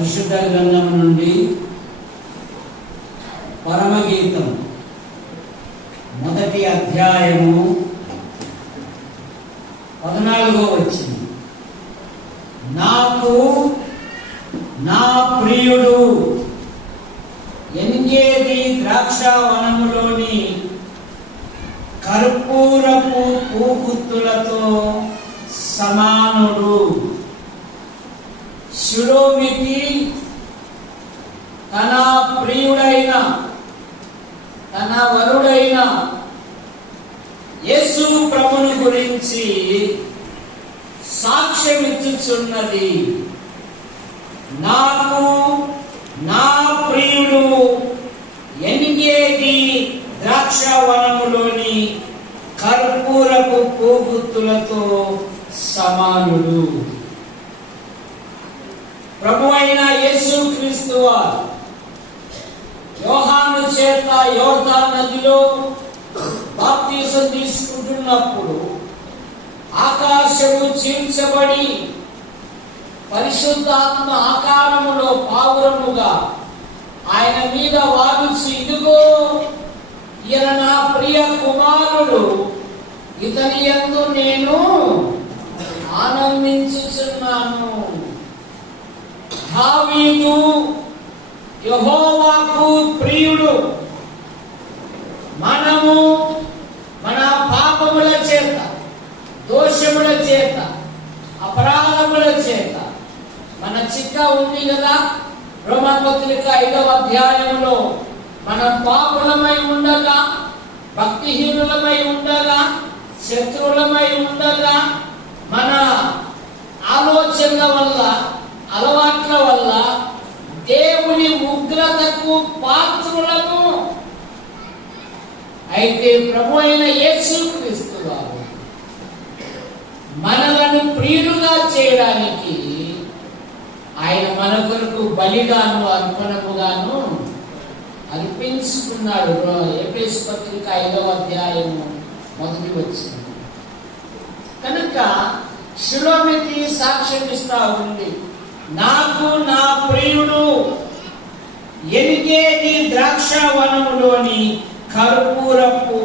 పరిశుద్ధ గ్రంథం నుండి పరమగీతం మొదటి అధ్యాయము 14వ వచనం. నాకు నా ప్రియుడు ఎంగేది ద్రాక్షావనములోని కర్పూరపు పూగుత్తులతో సమానుడు. షులోమితి తన ప్రియుడైన తన వరుడైన యేసు ప్రభుని గురించి సాక్ష్యమిచ్చుచున్నది. నాకు నా ప్రియుడు ఎంగేది ద్రాక్షావనములోని కర్పూరపు పూగుత్తులతో సమానుడు. ప్రభువైన యేసుక్రీస్తు వారు యోహాను చేత యోర్దాను నదిలో బాప్తిసం తీసుకుంటున్నప్పుడు ఆకాశము చీల్చబడి పరిశుద్ధాత్మ ఆకారములో పావురముగా ఆయన మీద వారుచి, ఇదిగో ఈయన నా ప్రియ కుమారుడు, ఇతని యందు నేను ఆనందించుచున్నాను. దావీదు యెహోవాకు ప్రియుడు. మనము మన పాపముల చేత, దోషముల చేత, అపరాధముల చేత మన చిక్క ఉంది కదా. రోమాపత్రిక 5వ అధ్యాయంలో మనం పాపులమై ఉండగా, భక్తిహీనులమై ఉండగా, శత్రువులమై ఉండగా, మన ఆలోచనల వల్ల, అలవాట్ల వల్ల దేవుని ఉగ్రతకు పాత్రులము. అయితే ప్రభు అయిన యేసుక్రీస్తు వారు మనలను ప్రియులుగా చేయడానికి ఆయన మన కొరకు బలిగాను, అర్పణముగాను అర్పించుకున్నాడు. ఎఫెసీ పత్రిక 5వ అధ్యాయము 1వ వచనం. కనుక షులోమితి సాక్ష్యం ఇస్తా ఉంది, నాకు నా ప్రియుడు ఎంగేది ద్రాక్షావనములోని కర్పూరపు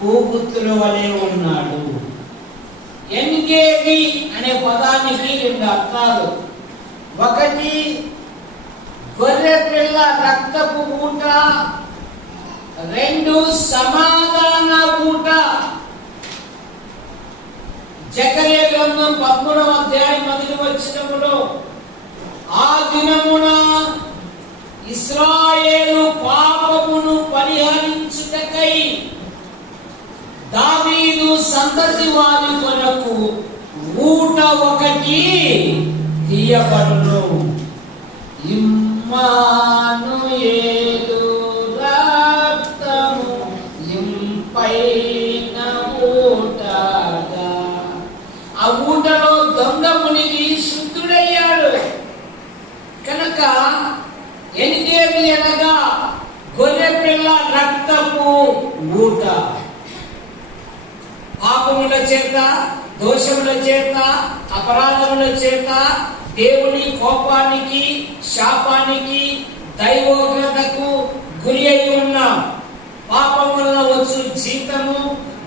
పూగుత్తుల వలె ఉన్నాడు. ఎంగేది అనే పదానికి 2 అర్థాలు. ఒకటి గొర్రె పిల్ల రక్తపు ఊట, 2 సమాధాన ఊట. జకర్యా గ్రంథం 13వ అధ్యాయం 1వ వచనములో, ఆ దినమున ఇశ్రాయేలు పాపమును పరిహరించుటకై దావీదు సంతతి వారి కొరకు ఊట ఒకటి తీయబడును. ఇమ్మానుయేలు రక్తము ఇంపైన ఊటగా. ఆ ఊటలో దొంగ మునిగి శుద్ధుడయ్యాడు. కనుక ఎంగేది అనగా గొర్రె పిల్ల రక్తపు ఊట. పాపముల చేత, దోషముల చేత, అపరాధముల చేత దేవుని కోపానికి, శాపానికి, దైవోగ్రతకు గురి అయి ఉన్నాం. పాపం వలన వచ్చు జీతము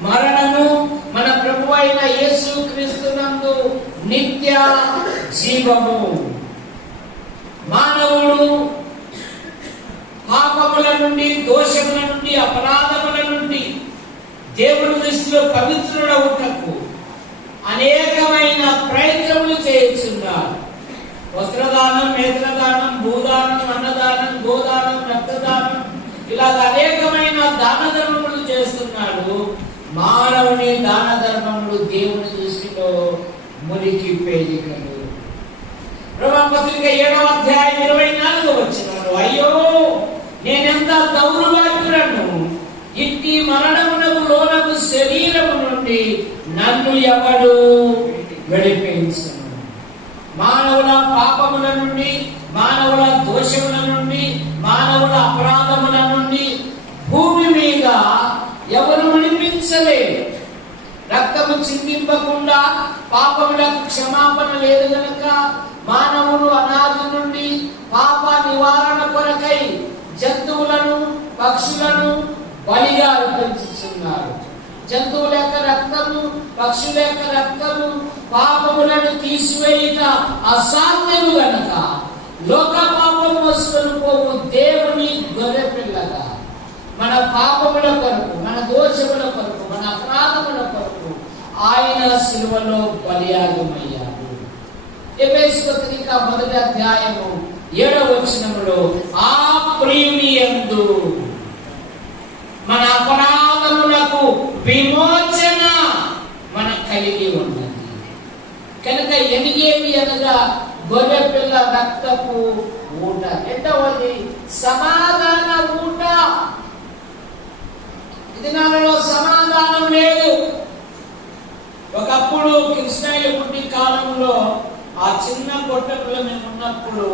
మరణము, మన ప్రభు అయిన యేసుక్రీస్తునందు నిత్య జీవము. మానవుడు పాపముల నుండి, దోషముల నుండి, అపరాధముల నుండి దేవుని దృష్టిలో పవిత్రుడవుటకు అనేకమైన ప్రయత్నములు చేయుచున్నారు. వస్త్రదానం, నేత్రదానం, భూదానం, అన్నదానం, గోదానం, రక్తదానం, ఇలాగ అనేకమైన దాన ధర్మములు చేస్తున్నాడు. మానవుని దాన ధర్మములు దేవుని దృష్టిలో మురికి పేలికలు. రోమాపత్రిక 7వ అధ్యాయం 24వ వచనంలో, అయ్యో నేనెంత దౌర్భాగ్యుడను, ఇట్టి మరణమునకు లోనకు శరీరము నుండి నన్ను ఎవడు విడిపించును. మానవుల పాపముల నుండి, మానవుల దోషముల నుండి, మానవుల అపరాధముల నుండి భూమి మీద ఎవరు విడిపించలేరు. రక్తము చిందింపకుండా పాపములకు క్షమాపణ లేదు గనక మానవుడు అనాది నుండి పాప నివారణ కొరకై జంతువులను పక్షులను బలిగా అర్పించుచున్నారు. జంతువుల యొక్క రక్తము, పక్షుల యొక్క రక్తము పాపములను తీసివేయుట అసాధ్యము గనక లోక పాపం మోసుకొని పోవు దేవుని గొర్రె పిల్లగా మన పాపముల కొరకు, మన దోషముల కొరకు, మన అపరాధముల కొరకు ఆయన సిలువలో బలియాగమయ్యాడు. ఎఫెసీయులకు పత్రిక 1వ అధ్యాయము 7వ వచనములో ఆ ప్రియుని యందు మన అపరాధములకు విమోచన మన కలిగి ఉన్నది కనుక ఎనిగేమి అనగా గొర్రె పిల్ల రక్తపు ఊట. రెండవది సమాధాన ఊట. ఇది నాలో సమాధానం లేదు. ఒకప్పుడు కృష్ణయ్య పుట్టి కాలంలో ఆ చిన్న కొట్టకులో మేము ఉన్నప్పుడు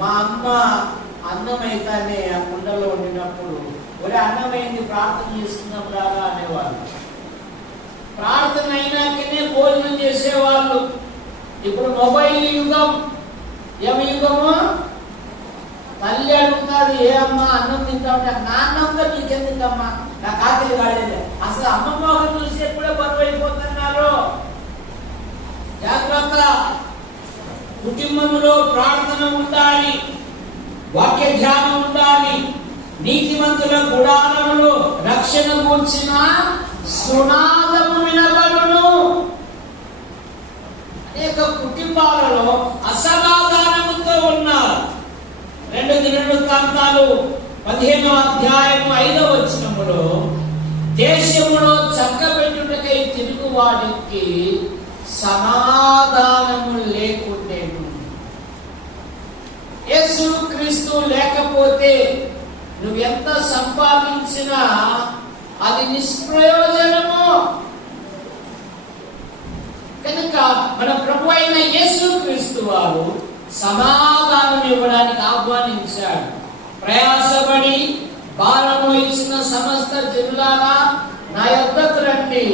మా అమ్మ అన్నమైతేనే ఆ కుండలో ఉండినప్పుడు ఒరే అన్నమైంది ప్రార్థన చేసుకున్నాం రాగా అనేవాళ్ళు. ప్రార్థన అయినాకనే భోజనం చేసేవాళ్ళు. ఇప్పుడు మొబైల్ యుగం. ఏమి యుగము? తల్లి అడుగుతారు, ఏ అమ్మ అన్నం తింటా ఉంటే నాన్నంగా నీకెందుకమ్మా, నాకు ఆకలి కాలేదు. అసలు అమ్మమ్మ చూసి ఎప్పుడే బరువు అయిపోతున్నారు. జాగ్రత్త. కుటుంబంలో ప్రార్థన ఉండాలి, వాక్య ధ్యానం ఉండాలి. నీతిమంతుల గుడారములో రక్షణ కూర్చిన సునాదము వినబడును. అనేక కుటుంబాలలో అసమాధానముతో ఉన్నారు. 2 దినవృత్తాంతాలు 15వ అధ్యాయము 5వ వచనములో దేశములో చక్కబెట్టుటకై తిరుగు వాడికి సమాధానము లేకుండేను. యేసు క్రీస్తు లేకపోతే నువ్వెంత సంపాదించినా అది నిష్ప్రయోజనము. కనుక మన ప్రభు అయిన యేసు క్రీస్తు వారు సమాధానం ఇవ్వడానికి ఆహ్వానించాడు. ప్రయాసపడి భారము ఇచ్చిన సమస్త జనులారా నా యొద్దకు రండి,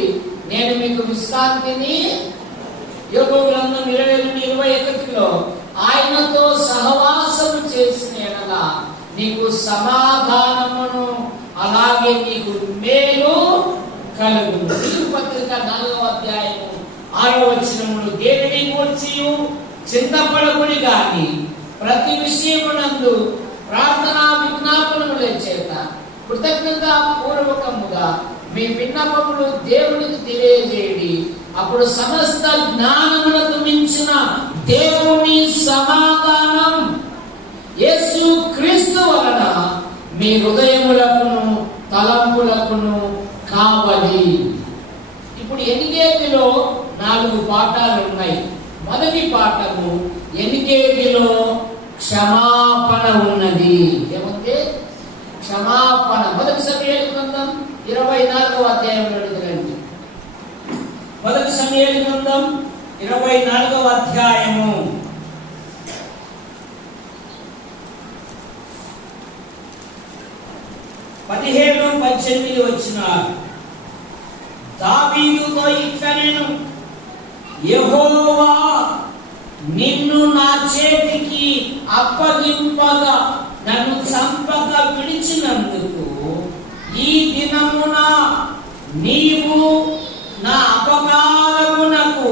నేను మీకు విశ్రాంతిని. యోబు గ్రంథం 22:21లో ఆయనతో సహవాసము చేసిన ఎడల నీకు సమాధానమును అలాగే నీకు మేలు కలుగును. ఫిలిప్పీ పత్రిక 4వ అధ్యాయము 6వ వచనములో దేనిని గూర్చి చింతపడకుడి గాని ప్రతి విషయమునందు ప్రార్థనా విజ్ఞాపనముల చేత కృతజ్ఞతా పూర్వకముగా మీ విన్నపములు దేవునికి తెలియజేయండి. అప్పుడు సమస్త జ్ఞానములకు మించిన దేవుని సమాధానం యేసు క్రీస్తు వలన మీ హృదయములకును తలంపులకును కావాలి. ఇప్పుడు ఎనిగేదిలో 4 పాఠాలు ఉన్నాయి. మొదటి పాఠము ఎనిగేదిలో క్షమాపణ ఉన్నది. ఏముంది? క్షమాపణ. 1 సమూయేలు గ్రంథం 24వ అధ్యాయంలో రండి. 1 సమూయేలు గ్రంథం 24వ అధ్యాయము 17-18 వచనాలు. దావీదుతో ఇట్లనెను, యెహోవా నిన్ను నా చేతికి అప్పగింపగా నన్ను చంపక విడిచినందుకు ఈ దినమున నీవు నా అపకారమునకు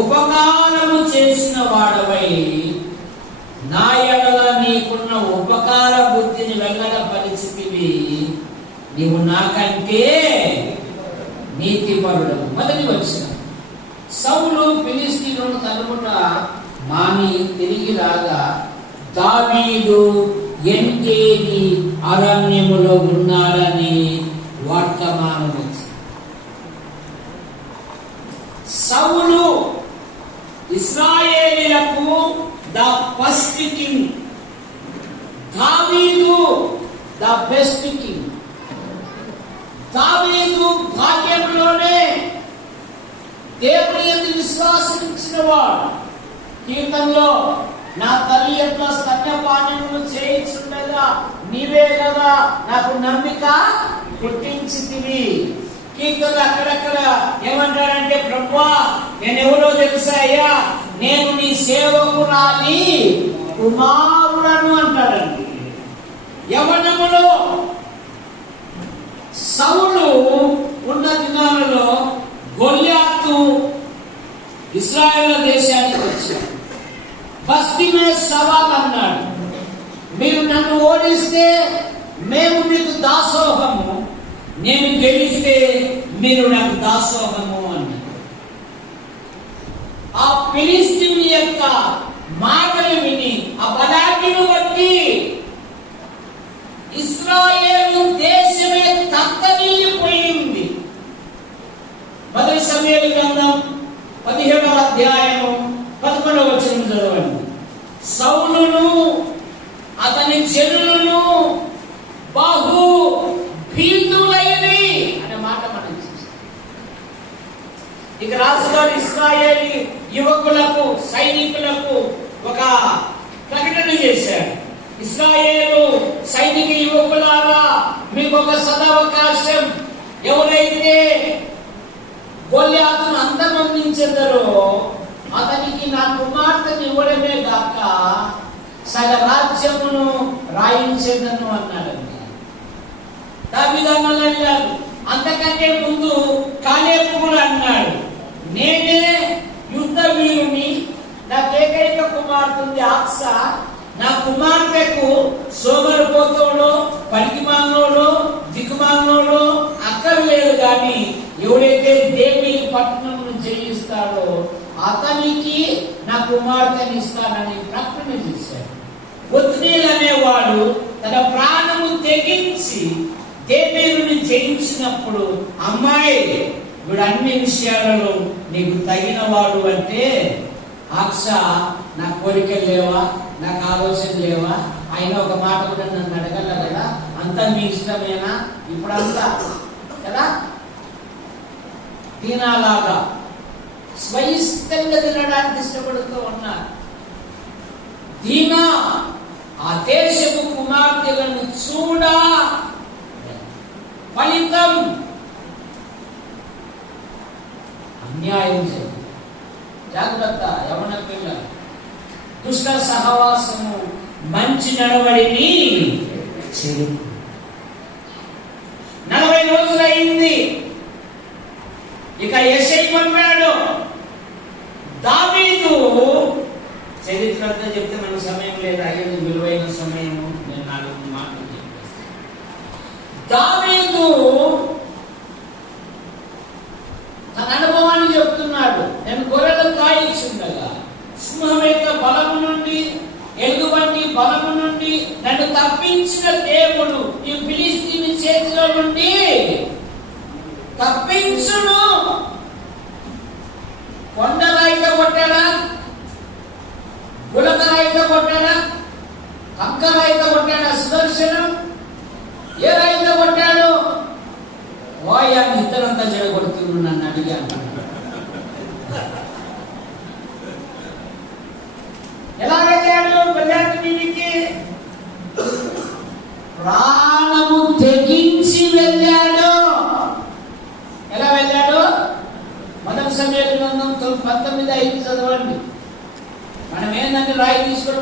ఉపకారము చేసిన వాడవై నా ఎడల నీకున్న ఉపకార బుద్ధిని వెల్లడపరిచితివి. నీవు నాకంటే నీతిపరుడు. మొదటి వచనం. సౌలు ఫిలిష్తీయులను తరుముట మాని తిరిగి రాగా దావీదు ఎన్గేది అరణ్యములో ఉన్నాడని వర్తమానం వచ్చింది. సౌలు ఇశ్రాయేలీయులకు ద ఫస్ట్ కింగ్, దావీదు ద బెస్ట్ కింగ్. దావీదు భాగ్యంలోనే దేవుని యందు విశ్వాసం ఇచ్చిన వాడు. కీర్తనలో నా తల్లి యొక్క స్తన్యపానములు చేయించుండగా నీవే కదా నాకు నమ్మిక పుట్టించితివి. కీర్తనలు అక్కడక్కడ ఏమంటాడంటే, ప్రభువా నేనెవరో తెలుసా అయ్యా, నేను నీ సేవకురాలి కుమారులను అంటారండి. యవ్వనములో సౌలు ఉన్న దినాలలో గొల్యాతు ఇశ్రాయేలు దేశానికి వచ్చాడు. బస్తిమే సవాల్ అన్నాడు, మీరు నన్ను ఓడిస్తే మేము మీకు దాసోహము, నేను గెలిస్తే మీరు నాకు దాసోహము అన్నాడు. ఆ ఫిలిష్తీయుని యొక్క మాటలు విని ఆ బలాన్ని బట్టి ఇశ్రాయేలు దేశమే తత్తరిల్లిపోయింది. 1 సమూయేలు గ్రంథం 17వ అధ్యాయము 11వ వచనం చదవండి. సౌలును అతని జనులను బహు భీతులైరి అనే మాట మనం చూస్తాం. ఇక రాజుగారు ఇశ్రాయేలీ యువకులకు సైనికులకు ఒక ప్రకటన చేశాడు. ఇశ్రాయేలు సైనిక యువకులారా, మీకు ఒక సదవకాశం. ఎవరైతే గొల్యాతును అంతమొందించెదరో అతనికి నా కుమార్తెను ఇవ్వడమే కాక సగ రాజ్యమును రాయించేదను అన్నాడండి. దావీదు అన్నాడు. అంతకంటే ముందు కాలేబు కూడా అన్నాడు, నేనే యుద్ధ వీరుని, నాకు ఏకైక కుమార్తె ఉంది ఆక్సా, నా కుమార్తెకు సోమరిపోతోడో పనికిమాలినోడో దిక్కుమాలినోడో అక్కర్లేదు, కానీ ఎవడైతే దేవి పట్టణమును జయిస్తాడో అతనికి నా కుమార్తెని ఇస్తానని ప్రకటన చేశాడు. ఒత్నీలు అనేవాడు తన ప్రాణము తెగించి దేవీరుని జయించినప్పుడు, అమ్మాయి వీడు అన్ని విషయాలలో నీకు తగిన వాడు అంటే, ఆక్ష నా కోరికలు లేవా, నాకు ఆలోచన లేవా, ఆయన ఒక మాట కూడా నన్ను అడగల కదా, అంతా మీ ఇష్టమేనా ఇప్పుడంతా కదా. దీనాలాగా స్వయిష్టంగా తినడానికి ఇష్టపడుతూ ఉన్నారు. దీనా ఆ దేశపు కుమార్తెలను చూడా ఫలితం అన్యాయం చేయాలి. జాగ్రత్త యవన పిల్లలు, దుష్ట సహవాసము మంచి నడవడిని చెడు. 40 రోజులు అయింది. ఇక యెషై పంపాడు. దావీదు చరిత్ర అంతా చెప్తే మనకు సమయం లేదు, అయ్యేది విలువైన సమయము. నేను 4 మాటలు చెప్పేస్తాను. దావీదు తన అనుభవాన్ని చెప్తున్నాడు. నేను గొర్రెలు కాయించుండగా సింహం యొక్క బలము నుండి, ఎలుగుబంటి బలము నుండి నన్ను తప్పించిన దేవుడు ఈ ఫిలిష్తీయుని చేతిలో నుండి తప్పించును. కొండ రాయితో కొట్టాడా, గులక రాయితో కొట్టాడా, కంక రాయితో కొట్టాడా సుదర్శనం? ఏ రాయితో కొట్టాడు? వాయాన్ని ఇద్దరంతా చెడగొడుతున్నాడు నన్ను అడిగాను. ఎలా వెళ్ళాడు గొల్యాతు మీదికి? ప్రాణము తెగించి వెళ్ళాడు. ఎలా వెళ్ళాడు? 1 సమూయేలు గ్రంథం 19:5 చదవండి. మనం ఏంటంటే రాయి తీసుకొని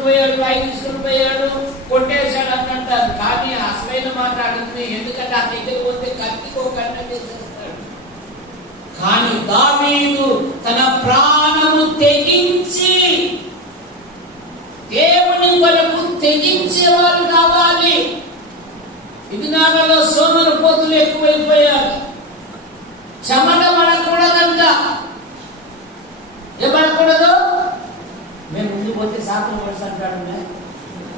పోయాడు కొట్టేశాడు అని అంటారు, కానీ అసలైన మాట అడుగుతుంది. ఎందుకంటే ఆ దగ్గర పోతే కత్తికో కట్టేస్తాడు. కానీ దావీదు తన ప్రాణము తెగించి, దేవుని కొరకు తెగించేవారు కావాలి. ఇది నాలో సోమరిపోతులు ఎక్కువైపోయారు. చెమట పడకూడదంట. ఏమనకూడదు? మేము ముందు పోతే శాతం వర్షం అంటాడు,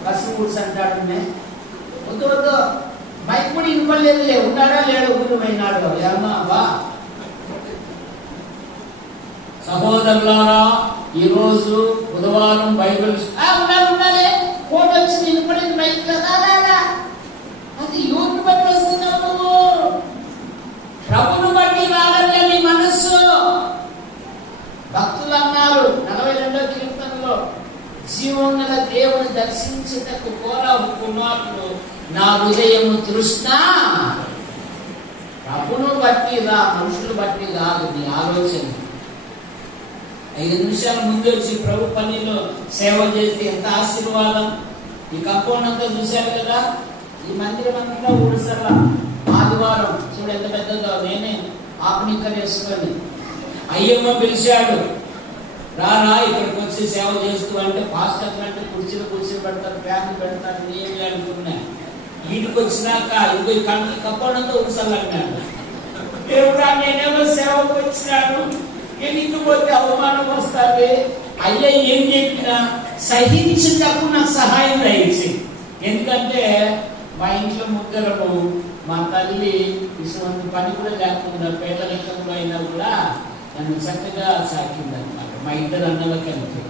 కసి ఊడ్స్ అంటాడు. వద్దు మైక్ కూడా ఇవ్వలేదులే, ఉన్నాడా లేడు ఊరిపోయినాడు. ఏమన్నా బా సహోదరులారా, ఈరోజు బుధవారం బైబిల్ ఉండాలి కోట్ వచ్చి వినపడింది మైక్ కదా. అది యూట్యూబ్ బట్టి వస్తున్నావు నువ్వు, ప్రభును బట్టి రావాలని నీ మనస్సు. భక్తులు అన్నారు 42వ కీర్తనలో, జీవం గల దేవుని దర్శించుటకు కోరావు కుమారుడు, నా హృదయము తృష్ణ. ప్రభును బట్టి రా, మనుషులు బట్టి కాదు నీ ఆలోచన. 5 నిమిషాల ముందు వచ్చి ప్రభు పనిలో సేవ చేస్తే ఎంత ఆశీర్వాదం. ఈ కంపౌండ్ అంతా చూశారు కదా, ఈ మందిరం అంతా ఊడిసల ఆదివారం చూడు ఎంత పెద్దదో. నేనే ఆపనిక్కలు వేసుకొని అయ్యమ్మ పిలిచాడు, రారా ఇక్కడికి వచ్చి సేవ చేస్తూ అంటే పాస్టర్లు అంటే కుర్చీలు పెడతారు, ఫ్యాన్లు పెడతారు, ఏమి అనుకున్నా. ఇంటికి వచ్చినాక ఇంకో కంపౌండ్ అంతా ఊడిసలన్నాడు. దేవుడా నేనేమో సేవకు వచ్చినాను, ఎందుకు పోతే అవమానం వస్తుంది. అయ్యా ఏం చెప్పినా సహించినప్పుడు నాకు సహాయం దయచి. ఎందుకంటే మా ఇంట్లో ముగ్గురము, మా తల్లి ఇటువంటి పని కూడా లేకుండా పేదరికంలో అయినా కూడా నన్ను చక్కగా సాకిందనమాట. మా ఇద్దరు అన్నలకి వెళ్తే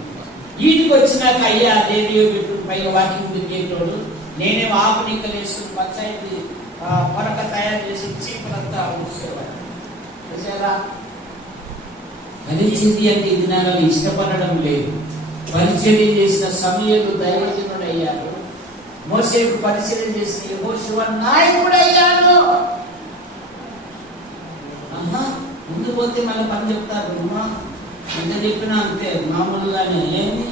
వీటికి వచ్చినాక అయ్యా రేడియో పెట్టు పైగా వాకింగ్ తిరిగేటోడు, నేనేం ఆకునిక్కలు వేసుకుని పంచాయతీ పొరక తయారు చేసి చీపులంతా ఉంచేవాడు. చూసారా, పరిచర్య అంటే ఇది నాకు ఇష్టపడడం లేదు. పరిచర్య చేసిన సమయంలో దైవజనుడు అయ్యాడు. మోసేకు పరిచర్య చేసిన యెహోషువ నాయకుడు అయ్యాడు. ముందు పోతే మళ్ళీ పని చెప్తారు, ఎంత చెప్పినా అంతే మామూలుగానే. ఏమి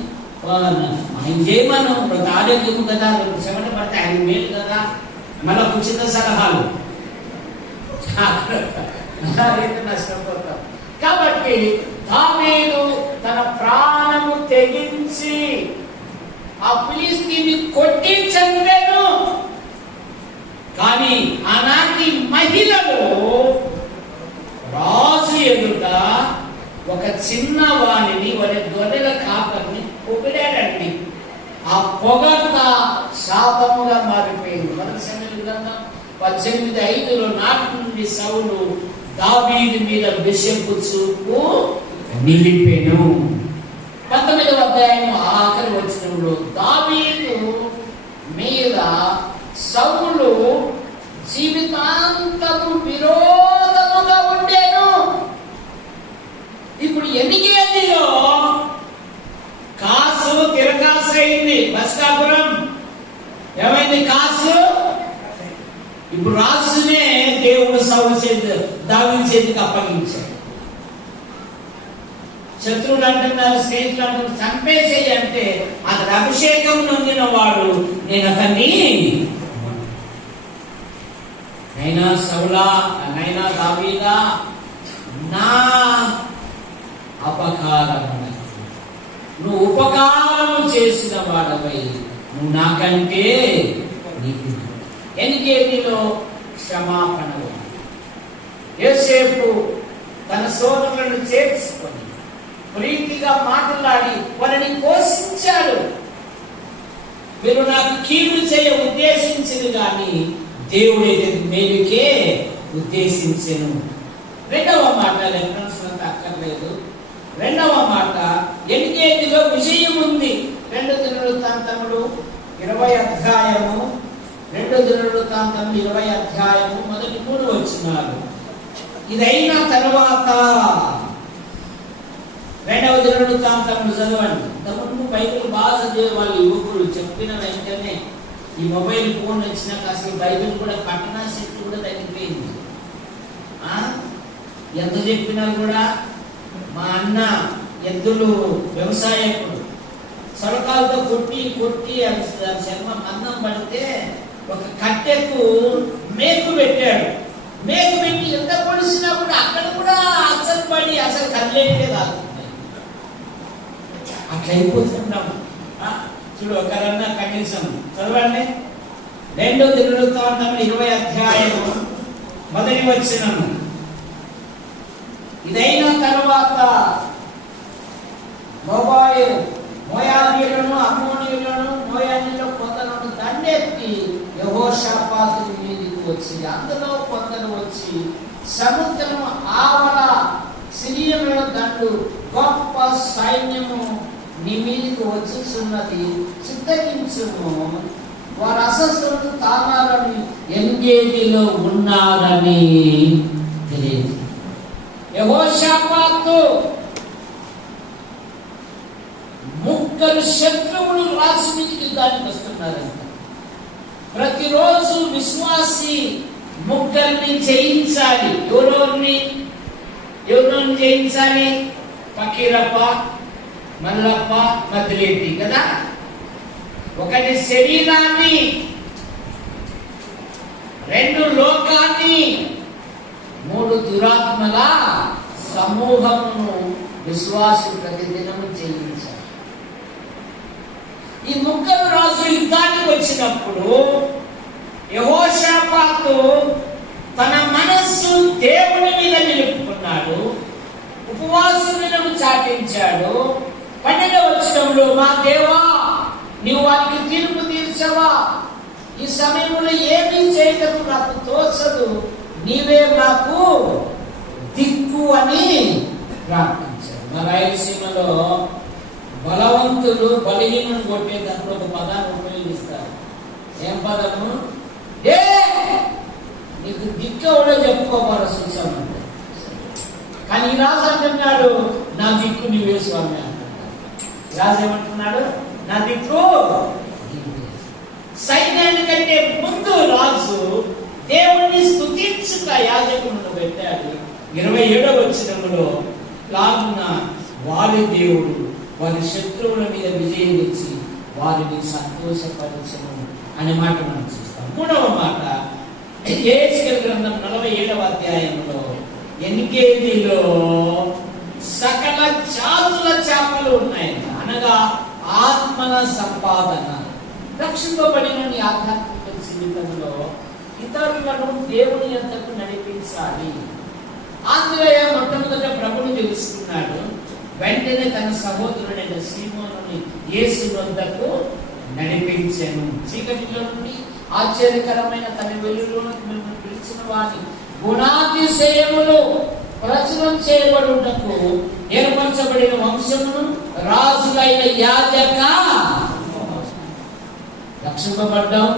ఆయన చేయమను, ఆరోగ్యం కదా, చెమట పడితే ఆయన మేలు కదా, మళ్ళీ ఉచిత సలహాలు నష్టపోతాం. కాబట్టి దావీదు తన ప్రాణము తెగించి ఆ ఫిలిష్తీయుని కొట్టి చంపాడు. కానీ ఆనాటి మహిళలు రాజు ఎదుట ఒక చిన్న వాణిని వారి గొర్రెల కాపరిని పొగిడాడండి. ఆ పొగట శాపముగా మారిపోయింది. 18:5 నాటి నుండి సౌలు దావీదు మీద విషపు చూపు నిలిపెను. 19వ అధ్యాయం ఆఖరి వచనంలో దావీదు మీద సౌలు జీవితాంతము విరోధముగా ఉండేను. ఇప్పుడు ఎన్నికేదిలో కాసు తిరకాసు అయింది. బస్కాపురం ఏమైంది? కాసు. ఇప్పుడు రాజునే దేవుడు సౌలు చేతి దావీదు చేతికి అప్పగించాడు. శత్రువులు అంటున్నారు, స్నేహితులు అంటున్నారు, చంపేసేయి అంటే అతడు అభిషేకం నొందిన వాడు, నేను అతన్ని నైనా సౌలా నైనా దావీదా నా అపకారము నువ్వు ఉపకారము చేసిన వాడవై నువ్వు నాకంటే నీకు ఎన్నికేదిలో క్షమాపణ. యోసేపు తన సోదరులను చేర్చుకొని ప్రీతిగా మాట్లాడి వారిని పోషించాడు. మీరు నాకు కీడు చేయ ఉద్దేశించింది కానీ దేవుడైతే మేలుకే ఉద్దేశించెను. రెండవ మాట రెఫరెన్స్ అంత అక్కర్లేదు. రెండవ మాట ఎన్నికేదిలో విజయం ఉంది. 2 దినవృత్తాంతములు 20 అధ్యాయము 2 దినవృత్తాంతములు 20 అధ్యాయము మొదటి 3 వచనాలు. ఇదైన తర్వాత 2వ దినవృత్తాంతములు చదవండి. ఇంతకుముందు బైబిల్ బాగా చదివే వాళ్ళు యువకులు చెప్పిన వెంటనే ఈ మొబైల్ ఫోన్ వచ్చినాక అసలు బైబిల్ కూడా పట్టణ శక్తి కూడా తగ్గిపోయింది. ఎంత చెప్పినా కూడా మా అన్న ఎద్దులు వ్యవసాయకుడు సొరకాలతో కొట్టి చర్మం అందం పడితే ఒక కట్టెకు మేకు పెట్టాడు. మేకు పెట్టి ఎంత పొడిసినా కూడా అక్కడ కూడా అసలు పడి అసలు కదిలేటే కాదు. అట్లా అయిపోతున్నాం. చూడు ఒకరన్నా కనీసం చదవండి. 2 దినవృత్తాంతములు 20 అధ్యాయము మొదటి వచనము. ఇదైన తర్వాత మోయాబీయులను అమ్మోనీయులను మోయాబీయులను కొందరు దండెత్తి యెహోషాపాతు మీదికి వచ్చి అందులో కొందరు వచ్చి సముద్రం ఆవల సిరియనుల దండు గొప్ప సైన్యము నీ మీదికి వచ్చుచున్నది, చిత్తగించుము, వారు అసలు తానాలని ఎంగేదిలో ఉన్నారని తెలియదు. యెహోషాపాతు ముగ్గురు శత్రువులు రాజు మీదకి యుద్ధానికి వస్తున్నారంట. ప్రతిరోజు విశ్వాసి ముగ్గురిని జయించాలి. ఎవరోని జయించాలి? ఫకీరప్ప, మల్లప్ప మదిలేటి కదా. ఒకటి శరీరాన్ని, రెండు లోకాన్ని, మూడు దురాత్మల సమూహమును విశ్వాసులు ప్రతిదినము జయించారు. ఈ ముగ్గురు రాజు యుద్ధానికి వచ్చినప్పుడు యెహోషాపాతు తన మనస్సు దేవుని మీద నిలుపుకున్నాడు, ఉపవాస దినము చాటించాడు. 12వ వచనంలో, మా దేవా నీవు వారికి తీర్పు తీర్చవా, ఈ సమయంలో ఏమీ చేయటకు నాకు తోచదు, నీవే మాకు దిక్కు అని ప్రార్థించాడు. మా రాయలసీమలో బలవంతులు బలహీనను కొట్టేటప్పుడు ఒక పదాన్ని ఉపయోగిస్తారు. ఏం పదము? ఏ నీకు దిక్కు ఎవడో చెప్పుకోవాలి చూసామంటే. కానీ ఈ రాజు అంటున్నాడు, నా దిక్కు నీవే స్వామి అంటున్నాడు. రాజు ఏమంటున్నాడు? నా దిక్కు. సైన్యానికంటే ముందు రాజు దేవుణ్ణి స్తుతించుట యాజకులను పెట్టాడు. 27వ వచనంలో, లాగున వారి దేవుడు వారి శత్రువుల మీద విజయం ఇచ్చి వారిని సంతోషపరచను అనే మాట మనం చూస్తాం. 3వ మాట యెహెజ్కేలు గ్రంథం 47వ అధ్యాయంలో, ఎన్గేదిలో సకల జాతుల చేపలు ఉన్నాయి, అనగా ఆత్మల సంపాదన. రక్షింపబడిన ఆధ్యాత్మిక జీవితంలో ఇతరులను దేవుని యొద్దకు నడిపించాలి. ఆంధ్రయ మొట్టమొదట ప్రభుని తెలుసుకున్నాడు. వెంటనే తన సహోదరుడైన సీమోనుని యేసు వద్దకు నడిపించాను. చీకటిలో నుండి ఆశ్చర్యకరమైన తన వెలుగులోకి మిమ్మల్ని పిలిచిన వారి గుణాతిశయములు ప్రచురం చేయబడుటకు ఏర్పరచబడిన వంశమును రాజులైన యాజక. రక్షింపబడ్డాం,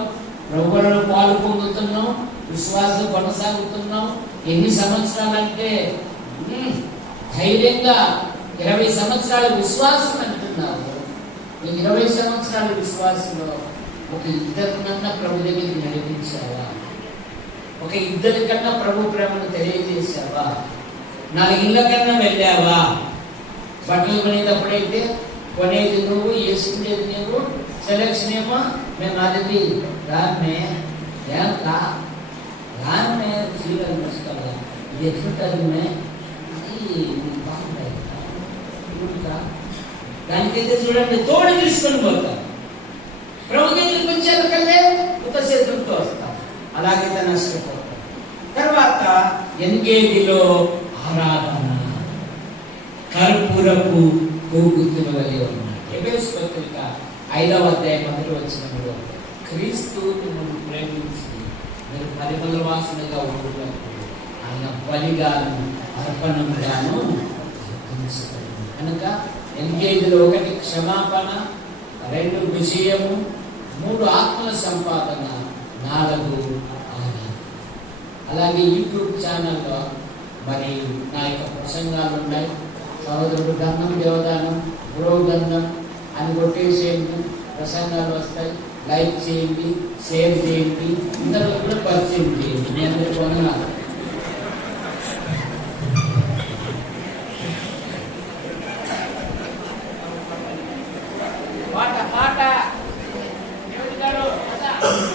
ప్రభువులను పాలు పొందుతున్నాం, విశ్వాసం కొనసాగుతున్నాం. ఎన్ని సంవత్సరాలంటే ధైర్యంగా 20 సంవత్సరాల విశ్వాసం అంటున్నారు. ఈ 20 సంవత్సరాల విశ్వాసంలో ఒక ఇద్దరికన్నా ప్రభు దగ్గరికి నడిపించావా? ఒక ఇద్దరికన్నా ప్రభు ప్రేమను తెలియజేశావా? 4 ఇళ్ళ కన్నా వెళ్ళావా? బట్టలు కొనేటప్పుడైతే కొనేది నువ్వు, వేసుకునేది నువ్వు, సెలక్షన్ ఏమో మేము నాది రామే రామే జీవన నష్టంగా ఇది ఎట్లుంటుంది మే బాగుంటాయి. దానికైతే చూడండి, తోడు తీసుకొని పోతాం. ప్రభు దగ్గరికి వచ్చారు కదే ఒక చేతులతో వస్తాం, అలాగైతే నష్టపోతాం. తర్వాత ఎన్గేదిలో ఆరాధన కర్పూరపు కోగుతుల వలె ఉన్నాయి. ఎఫెసు పత్రిక 5వ అధ్యాయం 1వ వచనంలో, క్రీస్తు మిమ్మల్ని ప్రేమించి మీరు పరిమళ వాసనగా ఉంటున్నప్పుడు ఆయన బలిగాను అర్పణముగాను కనుక ఎన్గేజ్లో 1 క్షమాపణ, 2 విజయము, 3 ఆత్మల సంపాదన, 4 ఆనందం. అలాగే యూట్యూబ్ ఛానల్లో మరి నా యొక్క ప్రసంగాలు ఉన్నాయి. సహోదరుడు గంధం దేవదానం, గురువు గంధం అని కొట్టేసేయండి, ప్రసంగాలు వస్తాయి. లైక్ చేయండి, షేర్ చేయండి, ఇంతలో కూడా పరిచయం చేయండి. మీ అందరికీ వందనాలు.